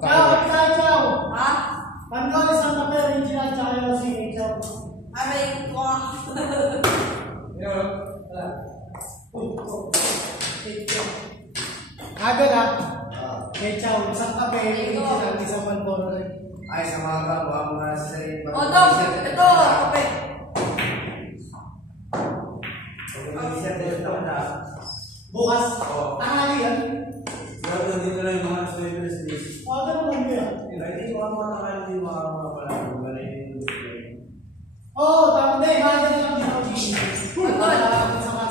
Ciao, ciao. Ah? Pandole Santa Fe original tsaka yung signature. Aray ko. Agad ah. Ciao, Santa Fe original isang Pandole. Ay, sa mga kapwa mga sa Oh, Dom, ito, kape. Bukas. Tanghali yan. Dito lang yung mga students. Ganun lang yun. Hindi ko ang mga nakakali mga pala. Oo, tama din. Bagay lang dito.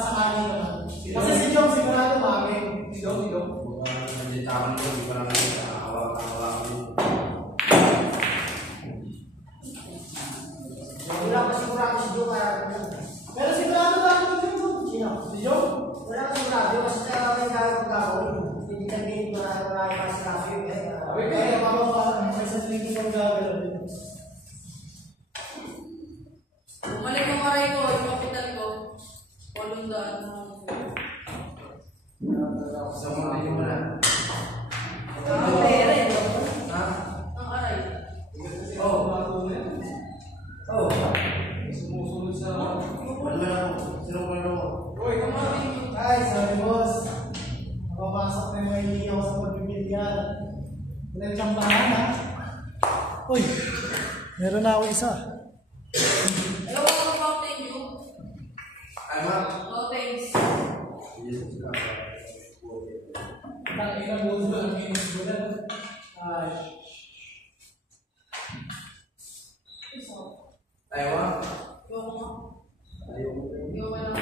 Sakali naman. Kasi si Jom sigurado bagay. Si Jom. Hindi tama ko. Hindi ko lang hawak-hawak. Wala ko sigurado si Jom. Pero sigurado bagay si Jom. Sino? Si Jom? Wala ko sigurado. Kasi may gawin ko gagawin. Hindi ka din marami pa si Rafi. Kaya makawa may sasaligin kong gagawin. Bumalik ang maray ko, yung kapitan ko. Walundaan mo. Sa mga yung wala. Ang aray. Ha? Ang aray. Oh. Sumusunod sa... Sino ko lang mo? Ay, sabi boss. Napapasok na yung mahilig ako sa pagbibilyan. Walang tsambahan ha. Uy, meron na ako isa. Ayaw ko ng fountain view. Ay, ma? Fountains. Ilang mundo ang ginusulan. Ay. Ay, ma? Ayaw ko nga. Ayaw ko. Ayaw ko lang.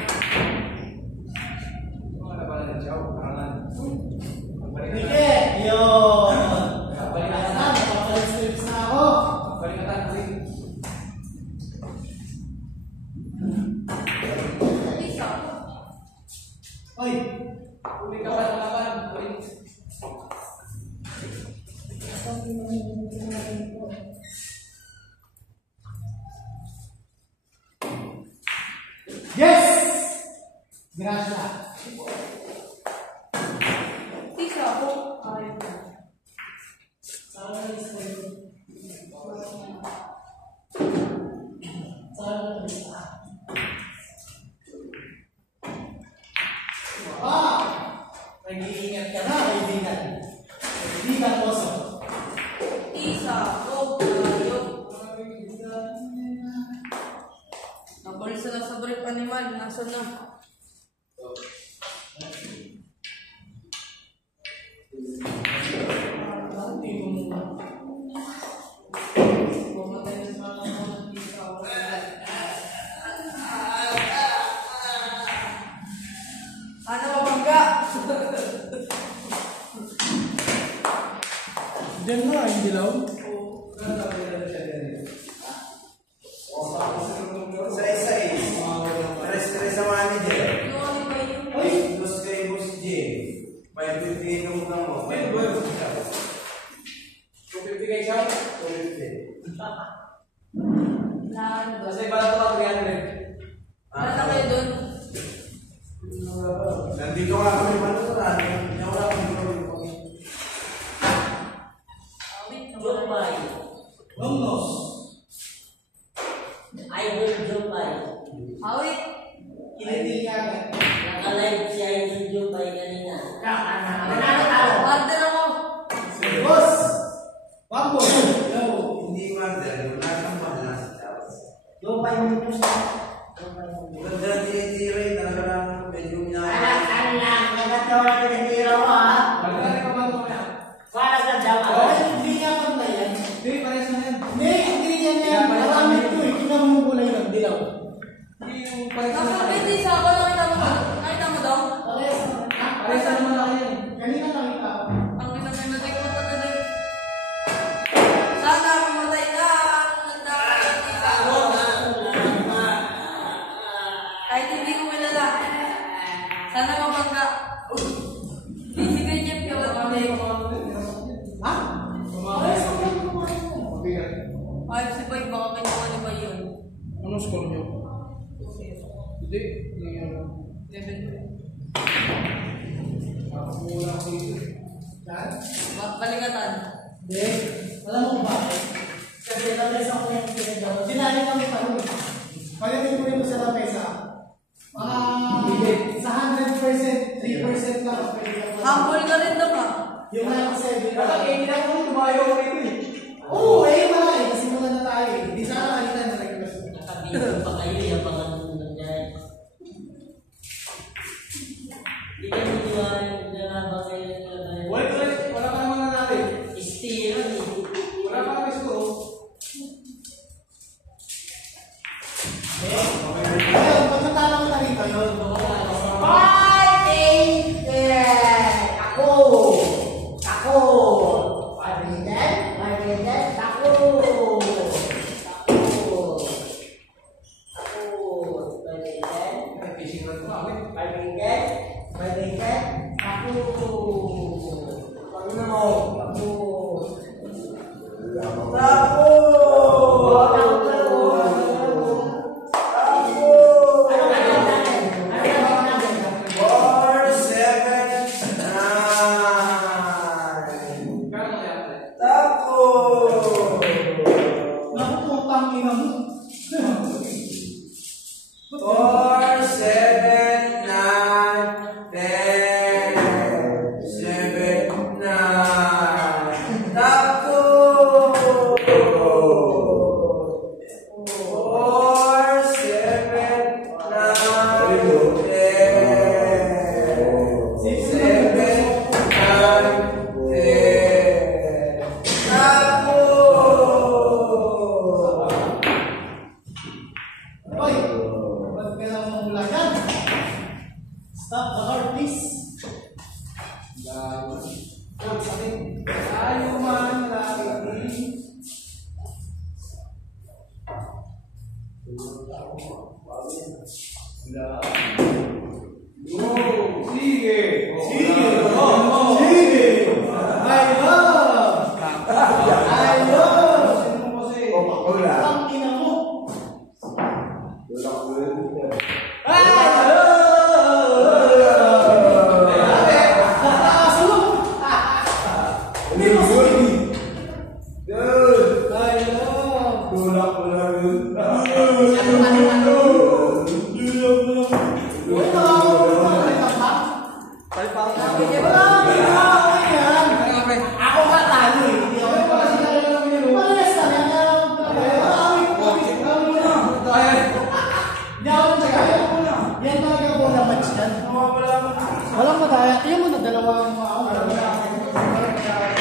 Mga labanan ng chow. Karangan. Sige! Yun! Balikan na! Napapalistrips na ako! Balikatan ko rin. Isa. Uy! Uli ka ba ng laban? Yes! Gracias! Isa ako. Ayaw ko. Saan na lista yun? Saan na lista? Nag-iingat ka na, kaibigan. Kaibigan mo sa... Isa ako. Ayaw. Napulis na sa brief animal. Nasaan na? Ano mabangga? Diyan na, hindi lang. Sa isa eh. Tres sa manager. Ano ba yun? Ay, dos kayo mo si Jay. May 50 ka mukha mo. May 250 kay Chow? 250. Lahat ba? Kasi bala ko 300. Lahat na kayo doon? Nandito nga kami manuran. Wala kami kami. Jumpai. Vamos! I will jumpai. Awit. Kinitil ka agad. Nakalive siya yung si Jumpai kanina. Order ako. Sige, boss! Vamos! Hello! Hindi mother. Wala kang mahal sa Chow. Yung pa yung puso. Maganda tira-tira. Talaga lang medyo Anak, nagkatawa ka ng hero mo ha? Magkano ka ba ito kaya? Para sa dapat. Oh, hindi niya pa na yan. Hindi, pares na yan. Hindi yan yan. Marami ito eh. Kinamumulay lang, dilaw. Hindi yung pares na Nasa pwede isa ako. Nakita mo daw? Pares na. Pares na naman ako yan. Kanina nakita ako. Ang pinag-matay ko ito na sana mamatay ka. Kahit hindi ko kilala. Sana mabangga. Busy ka Jeff. Ha? Pares na yan. Ay, si Boy, baka kinuha ni Boy yun. Ano score niyo? Hindi. Hindi yan. 11. Muna ako dito. Saan? Balikatan. Hindi. Alam mo ba? Kasi lamesa ko yung pinagdaw. Sinali kami pa rin. Pagdating ko sa lamesa, sa 100%, 3% lang ang pwede ka. Humble ka rin daw ka. Yung mga kasi, Kaya kailangan ko tumayo ko ito eh. oo, wala eh. Kasi muna na tayo eh. Hindi sana kanina na request. Nakabigyan pa kayo, yung mga nangyay. Hindi ka nitiwala yung nalabang kayo. Wala ka naman na natin. Istiro, Wala ka naman gusto. Ngayon, pagkatala ko na rito yun. Fishing rod ko kami. Nakutang ina mo. 4, 7, 9, 10, 7, 9. Tapo! 4, 7, 9, 10, 7, 9,